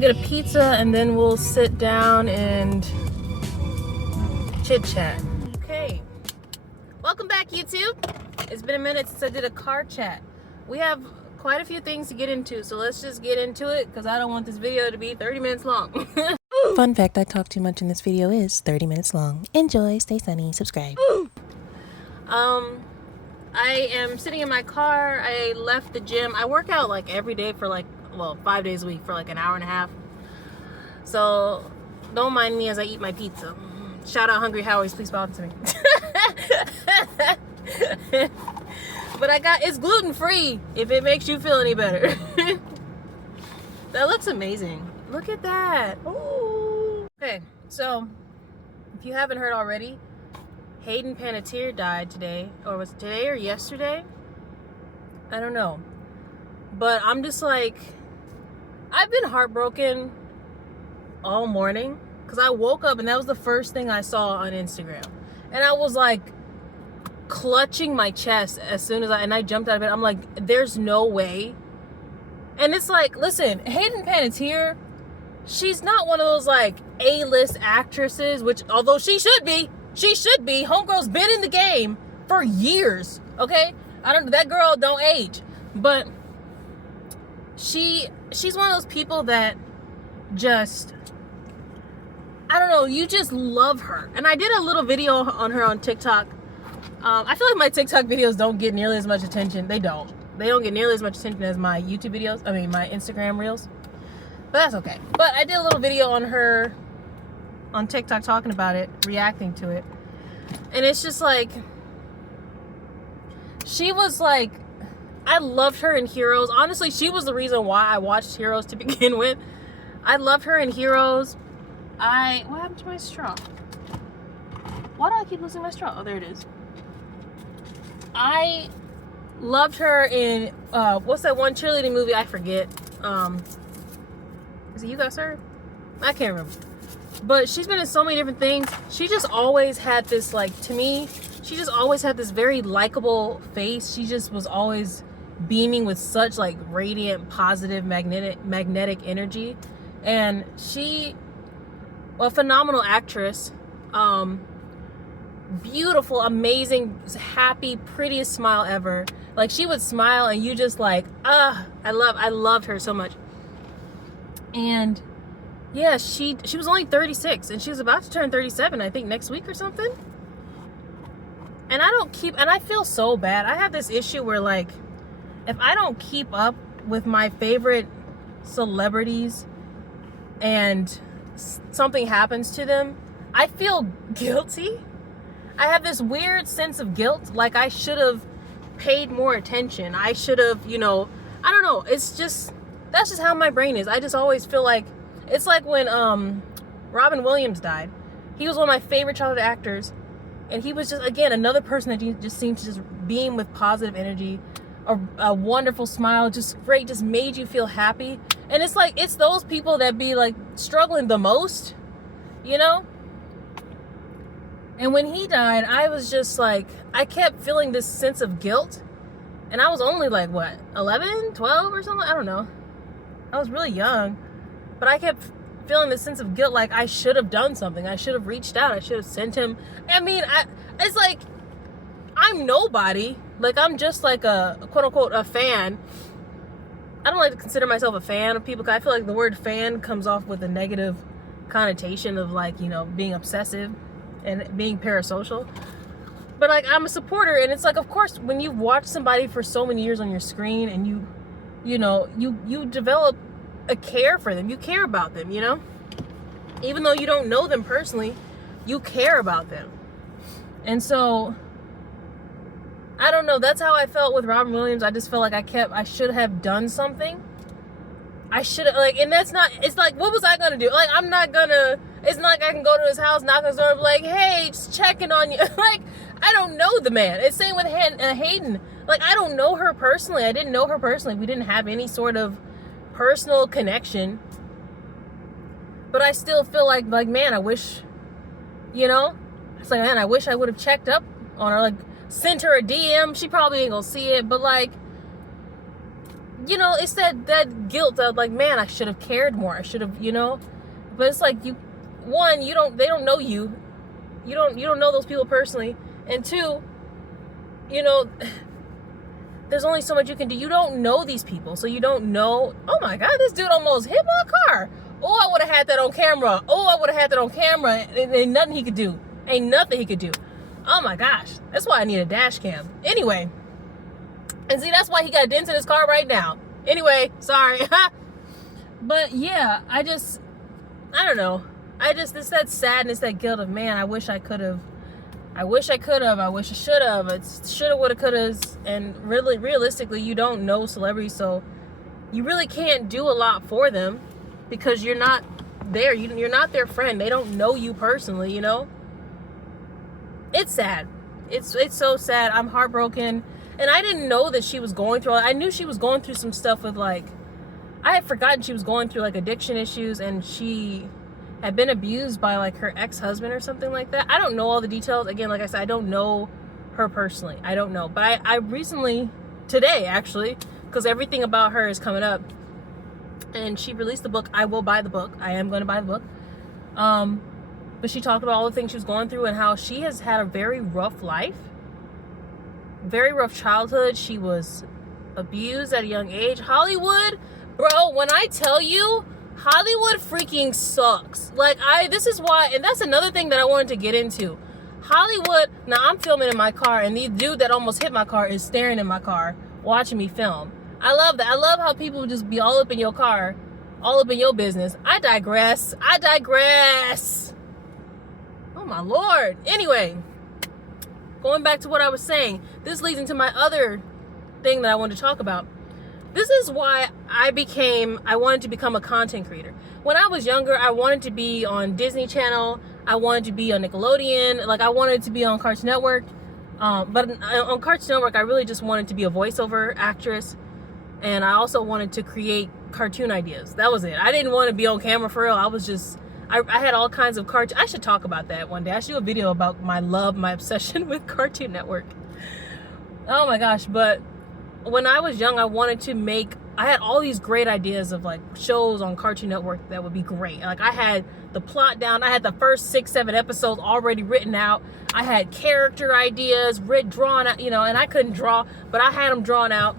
Get a pizza and then we'll sit down and chit chat. Okay, welcome back, YouTube. It's been a minute since I did a car chat. We have quite a few things to get into, so let's just get into it because I don't want this video to be 30 minutes long. Fun fact, I talk too much and this video is 30 minutes long. Enjoy, stay sunny, subscribe. I am sitting in my car. I left the gym. I work out like every day for like, well, 5 days a week for like an hour and a half. So don't mind me as I eat my pizza. Shout out Hungry Howie's, please sponsor me. But it's gluten free if it makes you feel any better. That looks amazing. Look at that. Ooh. Okay, so if you haven't heard already, Hayden Panettiere died today, or was it today or yesterday? I don't know. But I'm just like, I've been heartbroken all morning because I woke up and that was the first thing I saw on Instagram. And I was like clutching my chest as soon as I jumped out of bed. I'm like, there's no way. And it's like, listen, Hayden Panettiere, she's not one of those like A-list actresses, which although she should be. Homegirl's been in the game for years, okay? That girl don't age. But she's one of those people that just, I don't know, you just love her. And I did a little video on her on TikTok. I feel like my TikTok videos don't get nearly as much attention. They don't get nearly as much attention as my YouTube videos. I mean, my Instagram reels. But that's okay. But I did a little video on her on TikTok talking about it, reacting to it. And it's just like, she was like, I loved her in Heroes. Honestly, she was the reason why I watched Heroes to begin with. I loved her in Heroes. What happened to my straw? Why do I keep losing my straw? Oh, there it is. I loved her in, what's that one cheerleading movie? I forget. Is it You Got Served? I can't remember. But she's been in so many different things. She just always had this, like, to me, she just always had this very likable face. She just was always beaming with such, like, radiant, positive, magnetic energy. And she, a phenomenal actress. Beautiful, amazing, happy, prettiest smile ever. Like, she would smile and you just like, I loved her so much. And yeah, she was only 36 and she was about to turn 37, I think next week or something. And I feel so bad. I have this issue where, like, if I don't keep up with my favorite celebrities and something happens to them, I feel guilty. I have this weird sense of guilt, like I should have paid more attention. I should have, I don't know. It's just, that's just how my brain is. I just always feel like, it's like when Robin Williams died. He was one of my favorite childhood actors. And he was just, again, another person that just seemed to just beam with positive energy, a wonderful smile, just great, just made you feel happy. And it's like, it's those people that be like struggling the most, And when he died, I was just like, I kept feeling this sense of guilt. And I was only like, what, 11, 12 or something? I don't know. I was really young. But I kept feeling this sense of guilt, like I should have done something. I should have reached out. I should have sent him. I mean, it's like, I'm nobody. Like, I'm just like a quote unquote a fan. I don't like to consider myself a fan of people because I feel like the word fan comes off with a negative connotation of, like, being obsessive and being parasocial. But like, I'm a supporter, and it's like, of course, when you've watched somebody for so many years on your screen and you develop a care for them. You care about them, even though you don't know them personally, you care about them. And so I don't know, that's how I felt with Robin Williams. I just felt like I should have done something. I should have, like, and that's not, it's like, what was I gonna do? Like, it's not like I can go to his house, knock on his door, and be like, hey, just checking on you. Like, I don't know the man. It's same with Hayden. Like, I don't know her personally. I didn't know her personally. We didn't have any sort of personal connection. But I still feel like, man, I wish, you know, it's like, man, I wish I would have checked up on her, like, sent her a DM. She probably ain't gonna see it, but like, you know, it's that guilt of like, man, I should have cared more. I should have, you know. But it's like, they don't know you. You don't know those people personally. And two, you know, there's only so much you can do. You don't know these people, so you don't know. Oh my God, this dude almost hit my car. Oh, I would have had that on camera. Ain't nothing he could do. Ain't nothing he could do. Oh my gosh, that's why I need a dash cam. Anyway, and see, that's why he got dents in his car right now. Anyway, sorry. But yeah, I don't know. It's that sadness, that guilt of, man, I wish I could have. I wish I should have. It's shoulda, woulda, coulda. And really, realistically, you don't know celebrities, so you really can't do a lot for them because you're not there. You're not their friend. They don't know you personally, you know? It's sad. It's so sad. I'm heartbroken. And I didn't know that she was going through, I knew she was going through some stuff with like, I had forgotten she was going through like addiction issues, and she had been abused by like her ex-husband or something like that. I don't know all the details. Again, like I said, I don't know her personally. I don't know. But I recently, today actually, because everything about her is coming up, and she released the book. I will buy the book. I am going to buy the book. But she talked about all the things she was going through and how she has had a very rough life. Very rough childhood. She was abused at a young age. Hollywood, bro, when I tell you, Hollywood freaking sucks. Like, this is why, and that's another thing that I wanted to get into. Hollywood, now I'm filming in my car, and the dude that almost hit my car is staring in my car, watching me film. I love that. I love how people just be all up in your car, all up in your business. I digress. Oh my Lord. Anyway, going back to what I was saying, this leads into my other thing that I wanted to talk about. This is why I wanted to become a content creator. When I was younger, I wanted to be on Disney Channel. I wanted to be on Nickelodeon. Like, I wanted to be on Cartoon Network. But on Cartoon Network, I really just wanted to be a voiceover actress. And I also wanted to create cartoon ideas. That was it. I didn't want to be on camera for real. I had all kinds of cartoon. I should talk about that one day. I should do a video about my obsession with Cartoon Network. Oh my gosh. But when I was young, I had all these great ideas of like shows on Cartoon Network that would be great. Like, I had the plot down. I had the first 6-7 episodes already written out. I had character ideas drawn out, you know, and I couldn't draw, but I had them drawn out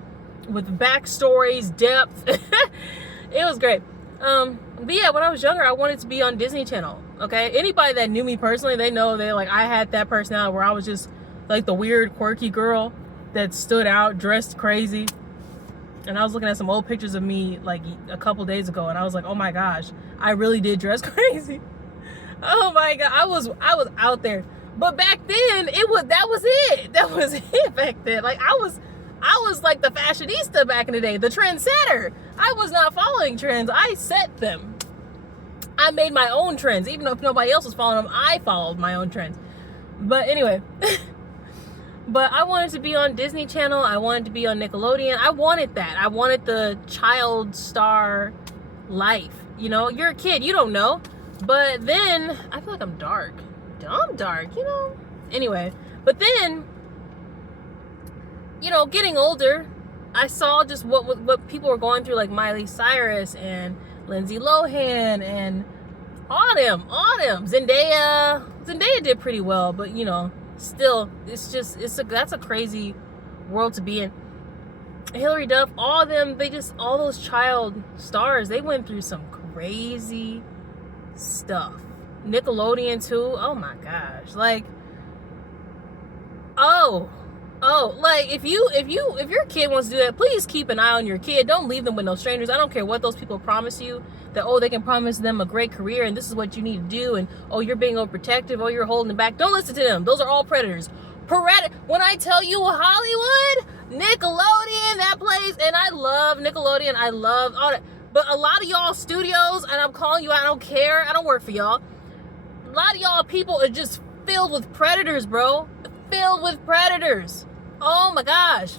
with backstories, depth. It was great. But yeah, when I was younger, I wanted to be on Disney Channel. Okay, anybody that knew me personally, they know that like I had that personality where I was just like the weird, quirky girl that stood out, dressed crazy. And I was looking at some old pictures of me like a couple days ago, and I was like, oh my gosh, I really did dress crazy. Oh my God, I was out there. But back then, that was it back then. Like, I was like the fashionista back in the day, the trendsetter. I was not following trends. I set them. I made my own trends. Even if nobody else was following them, I followed my own trends. But anyway, but I wanted to be on Disney Channel. I wanted to be on Nickelodeon. I wanted that. I wanted the child star life. You know, you're a kid, you don't know. But then, I feel like I'm dark. I'm dark, you know. Anyway, but then, you know, getting older, I saw just what people were going through, like Miley Cyrus and Lindsay Lohan and all them. Zendaya did pretty well, but you know, still, that's a crazy world to be in. Hilary Duff, all those child stars, they went through some crazy stuff. Nickelodeon too. Oh my gosh, like, like if your kid wants to do that, please keep an eye on your kid. Don't leave them with no strangers. I don't care what those people promise you, that they can promise them a great career and this is what you need to do, and you're being overprotective, you're holding them back. Don't listen to them. Those are all predators. When I tell you Hollywood, Nickelodeon, that place, and I love Nickelodeon. I love all that. But a lot of y'all studios, and I'm calling you out, I don't care. I don't work for y'all. A lot of y'all people are just filled with predators, bro. Filled with predators. Oh my gosh.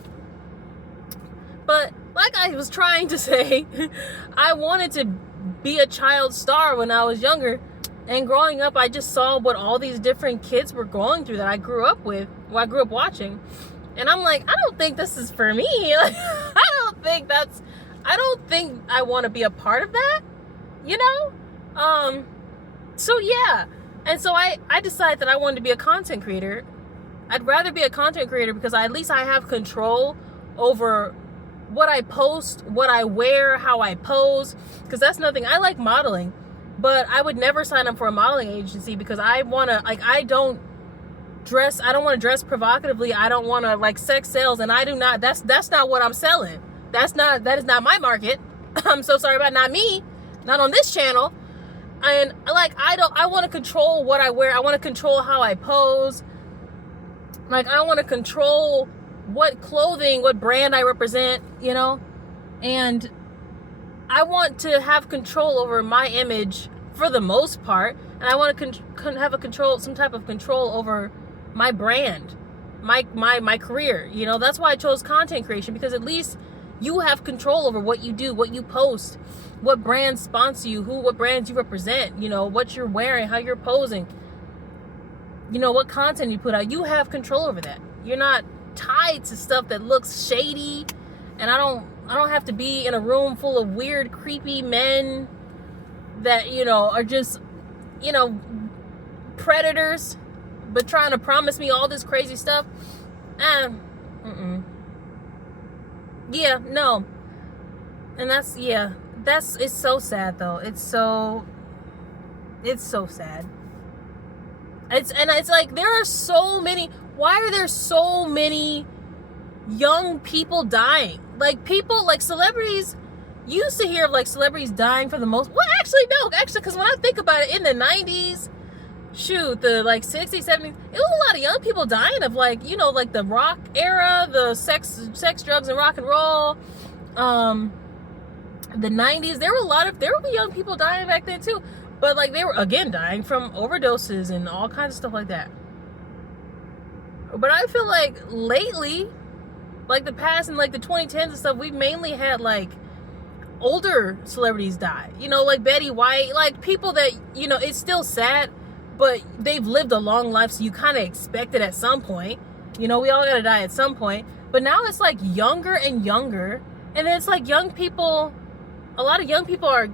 But like I was trying to say, I wanted to be a child star when I was younger. And growing up, I just saw what all these different kids were going through that I grew up with, what I grew up watching. And I'm like, I don't think this is for me. Like, I don't think I want to be a part of that, you know? So yeah. And so I decided that I wanted to be a content creator. I'd rather be a content creator because at least I have control over what I post, what I wear, how I pose. Because that's nothing. I like modeling, but I would never sign up for a modeling agency because I want to, like, I don't want to dress provocatively. I don't want to, like, sex sales, and I do not, that's not what I'm selling. That is not my market. I'm so sorry about not me, not on this channel. And like, I want to control what I wear. I want to control how I pose. Like, I want to control what clothing, what brand I represent, you know? And I want to have control over my image for the most part. And I want to have some type of control over my brand, my career. You know, that's why I chose content creation, because at least you have control over what you do, what you post, what brands sponsor you, what brands you represent, you know, what you're wearing, how you're posing, you know, what content you put out. You have control over that. You're not tied to stuff that looks shady. And I don't have to be in a room full of weird, creepy men that, you know, are just, you know, predators, but trying to promise me all this crazy stuff. Yeah, no. And it's so sad though. It's so sad. It's like, there are so many, why are there so many young people dying? Like, people, like celebrities, you used to hear of like celebrities dying for the most, well, actually, no, because when I think about it, in the 90s, shoot, the like 60s, 70s, it was a lot of young people dying of, like, you know, like the rock era, the sex, drugs, and rock and roll. The 90s, there were young people dying back then too. But like, they were, again, dying from overdoses and all kinds of stuff like that. But I feel like lately, like the past and like the 2010s and stuff, we've mainly had like older celebrities die. You know, like Betty White, like people that, you know, it's still sad, but they've lived a long life, so you kind of expect it at some point. You know, we all gotta die at some point. But now it's like younger and younger. And then it's like young people, a lot of young people are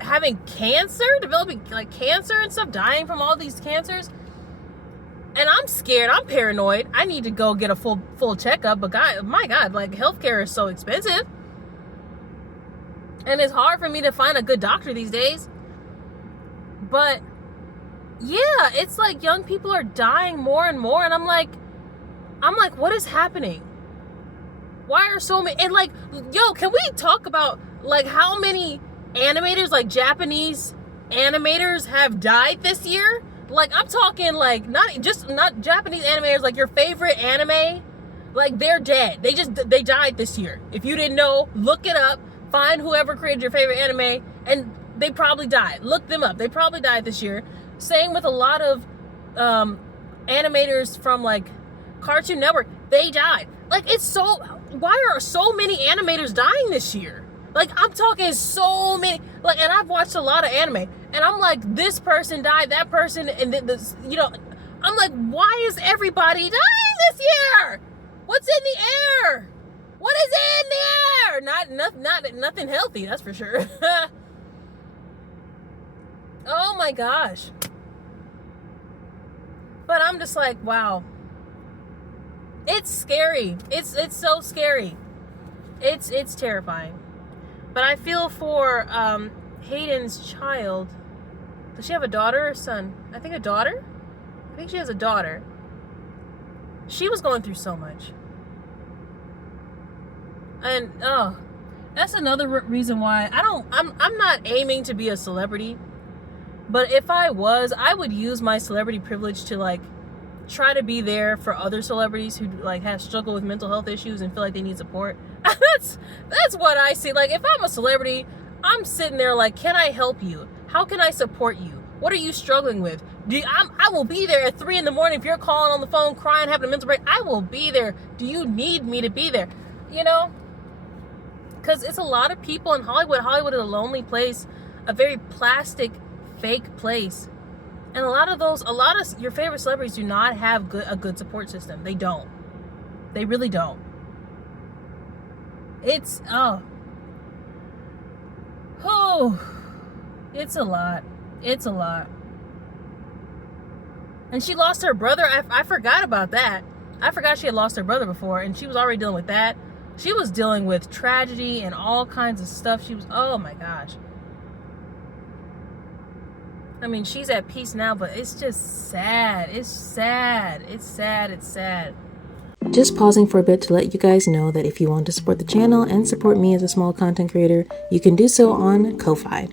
having cancer, developing like cancer and stuff, dying from all these cancers. And I'm scared, I'm paranoid. I need to go get a full checkup. But my God, like, healthcare is so expensive. And it's hard for me to find a good doctor these days. But yeah, it's like young people are dying more and more. And I'm like, what is happening? Why are so many? And like, yo, can we talk about like how many animators, like Japanese animators, have died this year? Like, I'm talking like not Japanese animators, like your favorite anime, like they're dead. They died this year. If you didn't know, look it up. Find whoever created your favorite anime, and they probably died. Look them up. They probably died this year. Same with a lot of animators from like Cartoon Network. They died. Like, why are so many animators dying this year? Like, I'm talking so many. Like, and I've watched a lot of anime, and I'm like, this person died, that person, and this, you know, I'm like, why is everybody dying this year? What's in the air? What is in the air? Not nothing healthy, that's for sure. Oh my gosh. But I'm just like, wow. It's scary. It's so scary. It's terrifying. But I feel for Hayden's child. Does she have a daughter or son? I think a daughter. I think she has a daughter. She was going through so much. And that's another reason why I'm not aiming to be a celebrity. But if I was, I would use my celebrity privilege to like try to be there for other celebrities who like have struggled with mental health issues and feel like they need support. That's what I see. Like, if I'm a celebrity, I'm sitting there like, can I help you? How can I support you? What are you struggling with? I will be there at 3 a.m. if you're calling on the phone, crying, having a mental break. I will be there. Do you need me to be there? You know? Because it's a lot of people in Hollywood. Hollywood is a lonely place. a very plastic, fake place. And a lot of your favorite celebrities do not have a good support system. They don't. They really don't. It's it's a lot. It's a lot. And she lost her brother. I forgot about that. I forgot she had lost her brother before, and she was already dealing with that. She was dealing with tragedy and all kinds of stuff. Oh my gosh. I mean, she's at peace now, but it's just sad. It's sad. It's sad. It's sad. Just pausing for a bit to let you guys know that if you want to support the channel and support me as a small content creator, you can do so on Ko-Fi.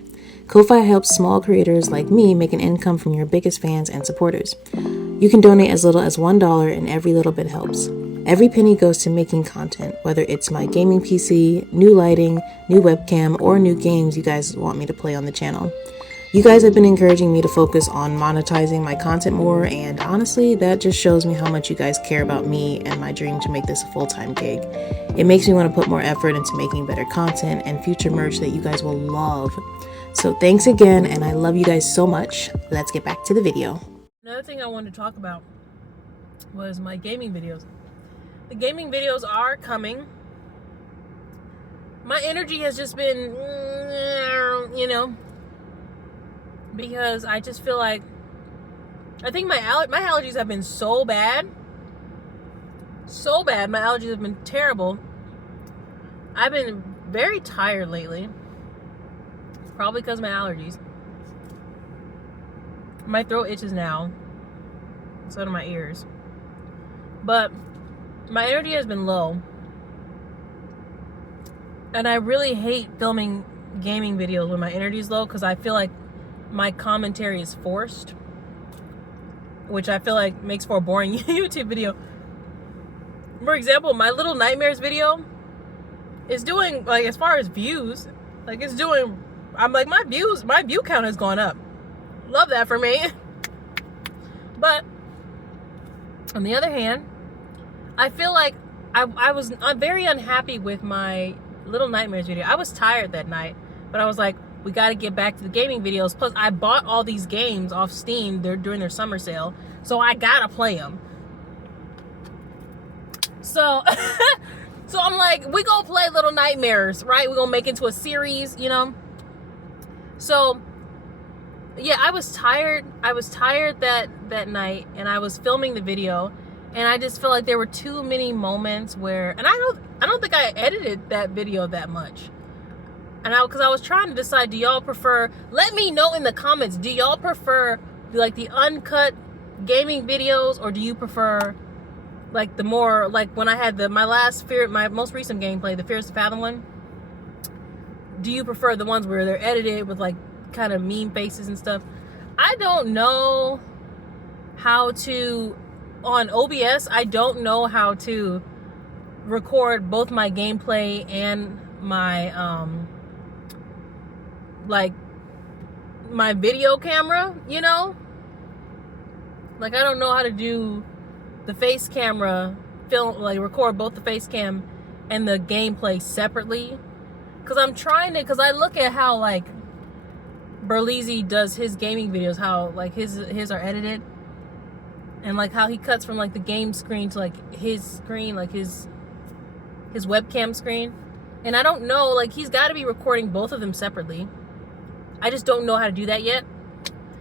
Ko-Fi helps small creators like me make an income from your biggest fans and supporters. You can donate as little as $1 and every little bit helps. Every penny goes to making content, whether it's my gaming PC, new lighting, new webcam, or new games you guys want me to play on the channel. You guys have been encouraging me to focus on monetizing my content more, and honestly, that just shows me how much you guys care about me and my dream to make this a full-time gig. It makes me want to put more effort into making better content and future merch that you guys will love. So thanks again, and I love you guys so much. Let's get back to the video. Another thing I wanted to talk about was my gaming videos. The gaming videos are coming. My energy has just been, because I just feel like, I think my allergies have been so bad. So bad. My allergies have been terrible. I've been very tired lately. Probably because of my allergies. My throat itches now. So do my ears. But my energy has been low. And I really hate filming gaming videos when my energy is low, because I feel like my commentary is forced, which I feel like makes for a boring YouTube video. For example, my Little Nightmares video is doing, like, as far as views, like, it's doing, I'm like, my view count has gone up. Love that for me. But on the other hand, I feel like I'm very unhappy with my Little Nightmares video. I was tired that night, but I was like, we got to get back to the gaming videos. Plus, I bought all these games off Steam during their summer sale, so I gotta play them. So, so I'm like, we gonna play Little Nightmares, right? We're gonna make it into a series, So, yeah, I was tired. I was tired that night, and I was filming the video, and I just feel like there were too many moments where, and I don't think I edited that video that much. And because I was trying to decide, do y'all prefer, let me know in the comments, do y'all prefer like the uncut gaming videos, or do you prefer like the more, like when I had my most recent gameplay, the Fears to Fathom one? Do you prefer the ones where they're edited with like kind of meme faces and stuff? I don't know how to, on OBS, I don't know how to record both my gameplay and my like my video camera, like I don't know how to do the face camera film, like record both the face cam and the gameplay separately, because I look at how like Berleezy does his gaming videos, how like his are edited, and like how he cuts from like the game screen to like his screen, like his webcam screen, and I don't know, like he's got to be recording both of them separately. I just don't know how to do that yet.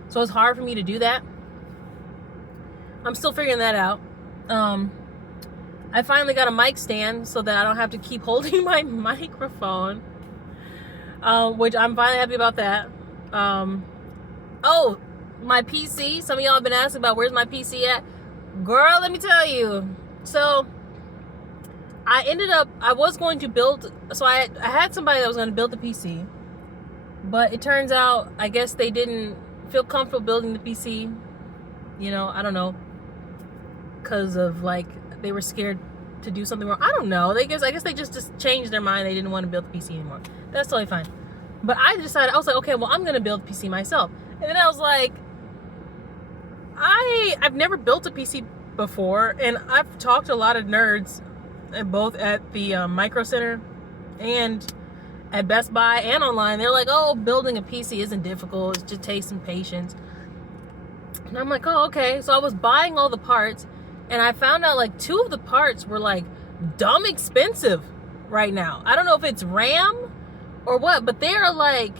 So it's hard for me to do that. I'm still figuring that out. I finally got a mic stand so that I don't have to keep holding my microphone, which I'm finally happy about that. Oh, my PC. Some of y'all have been asking about where's my PC at. Girl, let me tell you. So I was going to build, so I had somebody that was going to build the PC. But it turns out, I guess they didn't feel comfortable building the PC. I don't know. Because of, like, they were scared to do something wrong. I don't know. I guess they just changed their mind. They didn't want to build the PC anymore. That's totally fine. But I was like, okay, well, I'm going to build the PC myself. And then I was like, I've never built a PC before. And I've talked to a lot of nerds, both at the Micro Center and at Best Buy and online. They're like, oh, building a PC isn't difficult. It just takes some patience. And I'm like, oh, okay. So I was buying all the parts, and I found out like 2 of the parts were like dumb expensive right now. I don't know if it's RAM or what, but they are like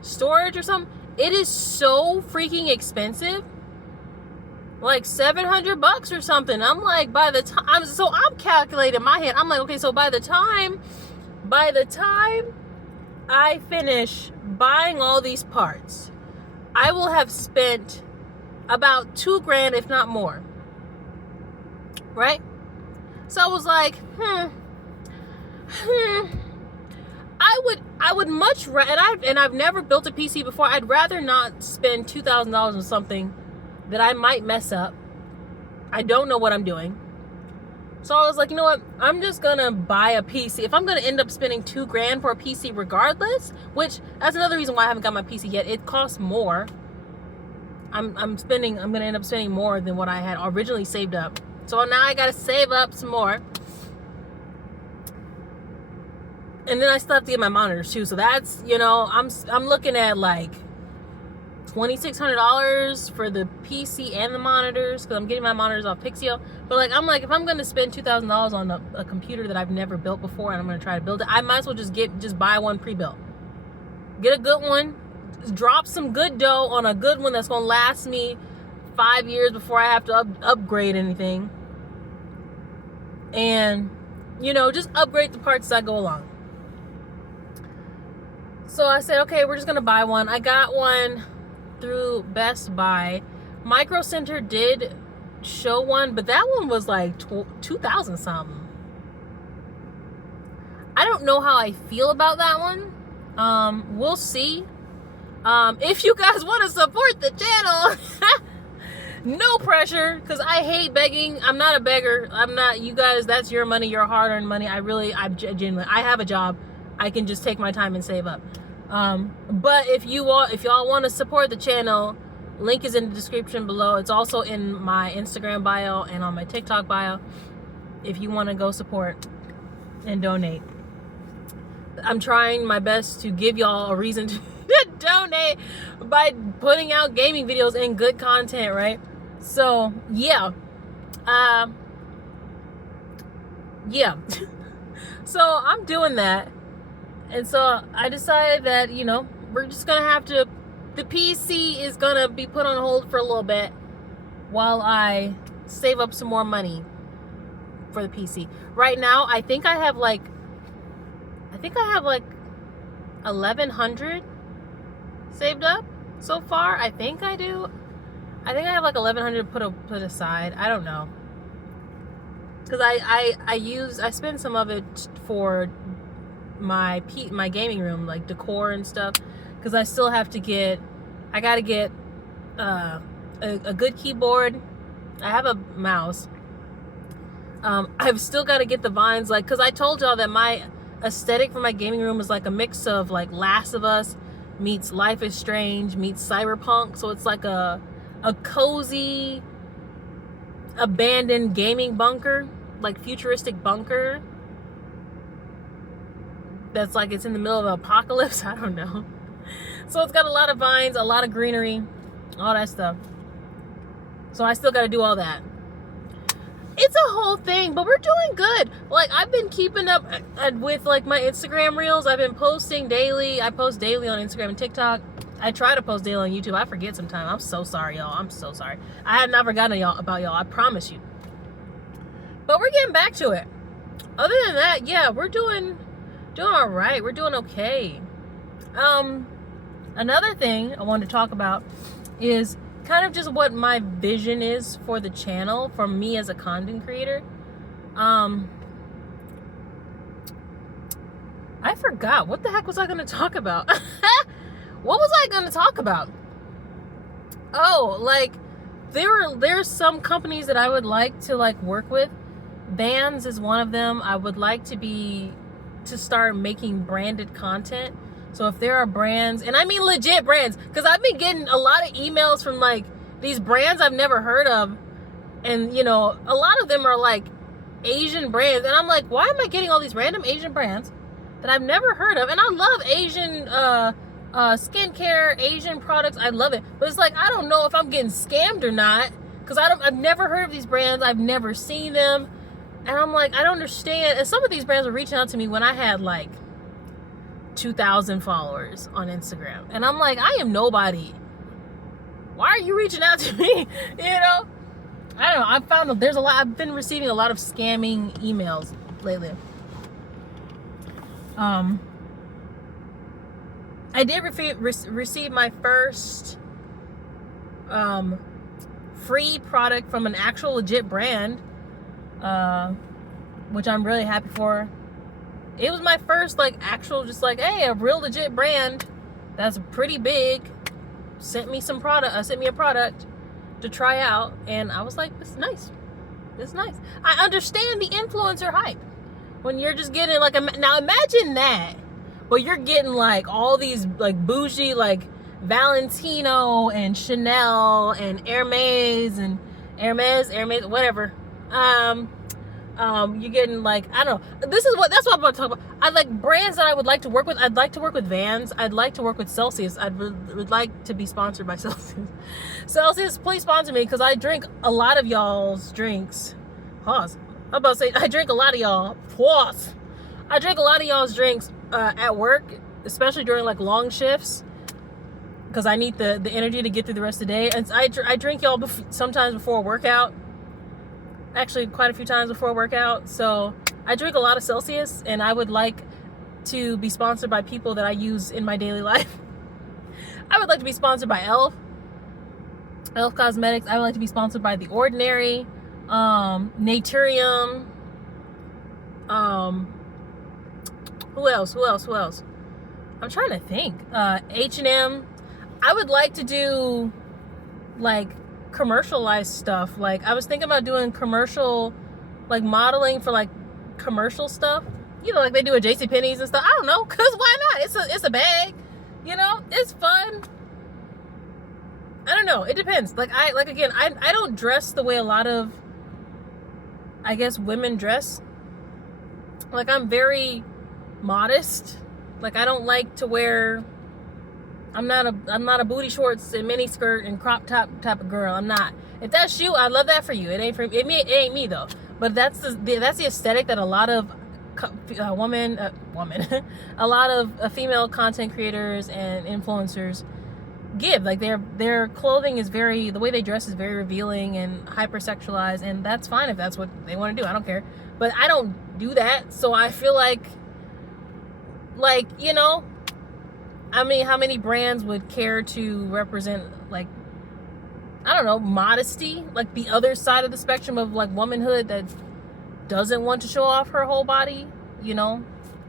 storage or something. It is so freaking expensive. Like $700 or something. I'm like, by the time, I'm calculating in my head. I'm like, okay, so by the time I finish buying all these parts, I will have spent about $2,000, if not more. Right? So I was like, I would much rather, and I've never built a PC before. I'd rather not spend $2,000 on something that I might mess up. I don't know what I'm doing. So I was like, you know what? I'm just gonna buy a PC. If I'm gonna end up spending $2,000 for a PC regardless, which that's another reason why I haven't got my PC yet. It costs more. I'm gonna end up spending more than what I had originally saved up. So now I gotta save up some more. And then I still have to get my monitors too. So that's, I'm looking at like $2,600 for the PC and the monitors, because I'm getting my monitors off Pixio. But I'm like, if I'm going to spend $2,000 on a computer that I've never built before and I'm going to try to build it, I might as well just buy one pre-built. Get a good one, drop some good dough on a good one that's going to last me 5 years before I have to upgrade anything. And, just upgrade the parts as I go along. So I said, okay, we're just going to buy one. I got one through Best Buy. Micro Center did show one, but that one was like 2,000 something. I don't know how I feel about that one. We'll see. If you guys want to support the channel, no pressure, because I hate begging. I'm not a beggar. You guys, that's your money, your hard-earned money. I genuinely, I have a job. I can just take my time and save up. But if y'all want to support the channel, link is in the description below. It's also in my Instagram bio and on my TikTok bio if you want to go support and donate. I'm trying my best to give y'all a reason to donate by putting out gaming videos and good content, right? So yeah. So I'm doing that. And so I decided that, we're just going to have to, the PC is going to be put on hold for a little bit while I save up some more money for the PC. Right now, I think I have like 1,100 saved up so far. I think I do. I think I have like 1,100 put aside. I don't know. Because I spend some of it for my gaming room, like decor and stuff, because I still have to I gotta get a good keyboard. I have a mouse. I've still got to get the vines, because I told y'all that my aesthetic for my gaming room is like a mix of like Last of Us meets Life is Strange meets Cyberpunk. So it's like a cozy abandoned gaming bunker, like futuristic bunker that's like it's in the middle of an apocalypse. I don't know. So it's got a lot of vines, a lot of greenery, all that stuff. So I still got to do all that. It's a whole thing, but we're doing good. Like, I've been keeping up with like my Instagram reels. I've been posting daily. I post daily on Instagram and TikTok. I try to post daily on YouTube. I forget sometimes. I'm so sorry, y'all. I'm so sorry. I have not forgotten about y'all. I promise you. But we're getting back to it. Other than that, yeah, we're doing all right. We're doing okay. Another thing I wanted to talk about is kind of just what my vision is for the channel, for me as a content creator. I forgot. What the heck was I going to talk about? What was I going to talk about? Oh, like there's some companies that I would like to like work with. Vans is one of them. I would like to start making branded content. So if there are brands, and I mean legit brands, because I've been getting a lot of emails from like these brands I've never heard of, and a lot of them are like Asian brands, and I'm like, why am I getting all these random Asian brands that I've never heard of. And I love Asian skincare, Asian products. I love it. But it's like, I don't know if I'm getting scammed or not, because I've never heard of these brands. I've never seen them. And I'm like, I don't understand. And some of these brands were reaching out to me when I had like 2,000 followers on Instagram. And I'm like, I am nobody. Why are you reaching out to me? You know? I don't know. I've found there's a lot. I've been receiving a lot of scamming emails lately. I did receive my first free product from an actual legit brand, which I'm really happy for. It was my first like actual, just like, hey, a real legit brand that's pretty big sent me some product. Sent me a product to try out, and I was like, this is nice. This is nice. I understand the influencer hype when you're just getting like now imagine that, but you're getting like all these like bougie like Valentino and Chanel and Hermes, whatever. You're getting like, I don't know. That's what I'm about to talk about. I like brands that I would like to work with. I'd like to work with Vans. I'd like to work with Celsius. I would like to be sponsored by Celsius. Celsius, please sponsor me, because I drink a lot of y'all's drinks. Pause. I'm about to say, I drink a lot of y'all. Pause. I drink a lot of y'all's drinks at work, especially during like long shifts, because I need the energy to get through the rest of the day. And I drink y'all sometimes before a workout. Actually, quite a few times before a workout. So I drink a lot of Celsius, and I would like to be sponsored by people that I use in my daily life. I would like to be sponsored by Elf Cosmetics. I would like to be sponsored by The Ordinary, Naturium. Who else? I'm trying to think. H&M. I would like to do like commercialized stuff. Like I was thinking about doing commercial, like modeling for like commercial stuff. You know, like they do at JCPenney's and stuff. I don't know, cause why not? It's a bag. You know, it's fun. I don't know. It depends. I don't dress the way a lot of, I guess, women dress. Like I'm very modest. Like I don't like to wear. I'm not a booty shorts and mini skirt and crop top type of girl. I'm not. If that's you, I love that for you. It ain't me though. But that's the aesthetic that a lot of a lot of female content creators and influencers give. Like their clothing is the way they dress is very revealing and hypersexualized, and that's fine if that's what they want to do. I don't care. But I don't do that, so I feel like you know, I mean, how many brands would care to represent, like, I don't know, modesty, like the other side of the spectrum of like womanhood that doesn't want to show off her whole body, you know,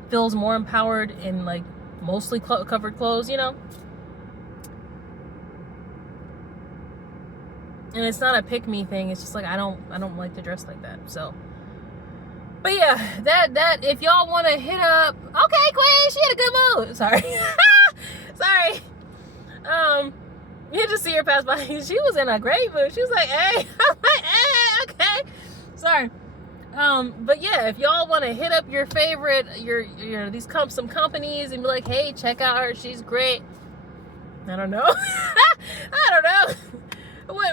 feels more empowered in like mostly covered clothes, you know. And it's not a pick me thing. It's just like I don't like to dress like that. So, but yeah, that if y'all want to hit up, okay, Queen, she had a good mood. Sorry. You just see her pass by. She was in a great mood. She was like, hey. I'm like, hey, okay. Sorry. But yeah, if y'all want to hit up your favorite, some companies and be like, hey, check out her. She's great. I don't know. I don't know.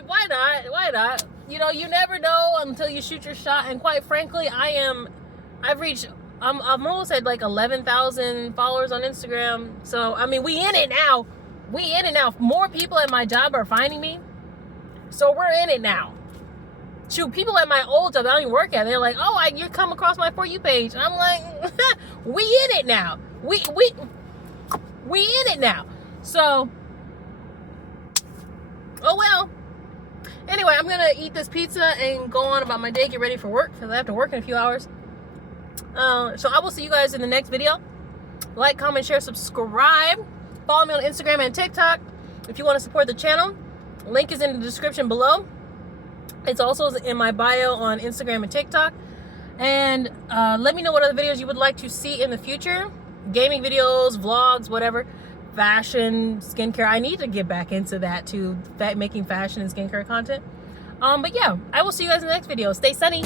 Why not? You know, you never know until you shoot your shot. And quite frankly, I'm almost at like 11,000 followers on Instagram. So, I mean, we in it now. More people at my job are finding me. So we're in it now. Shoot, people at my old job that I don't even work at, they're like, oh, you come across my For You page. And I'm like, we in it now. We in it now. So, oh well. Anyway, I'm gonna eat this pizza and go on about my day, get ready for work, because I have to work in a few hours. So I will see you guys in the next video. Like, comment, share, subscribe. Follow me on Instagram and TikTok if you want to support the channel. Link is in the description below. It's also in my bio on Instagram and TikTok. And let me know what other videos you would like to see in the future. Gaming videos, vlogs, whatever. Fashion, skincare. I need to get back into that too, making fashion and skincare content. But yeah, I will see you guys in the next video. Stay sunny.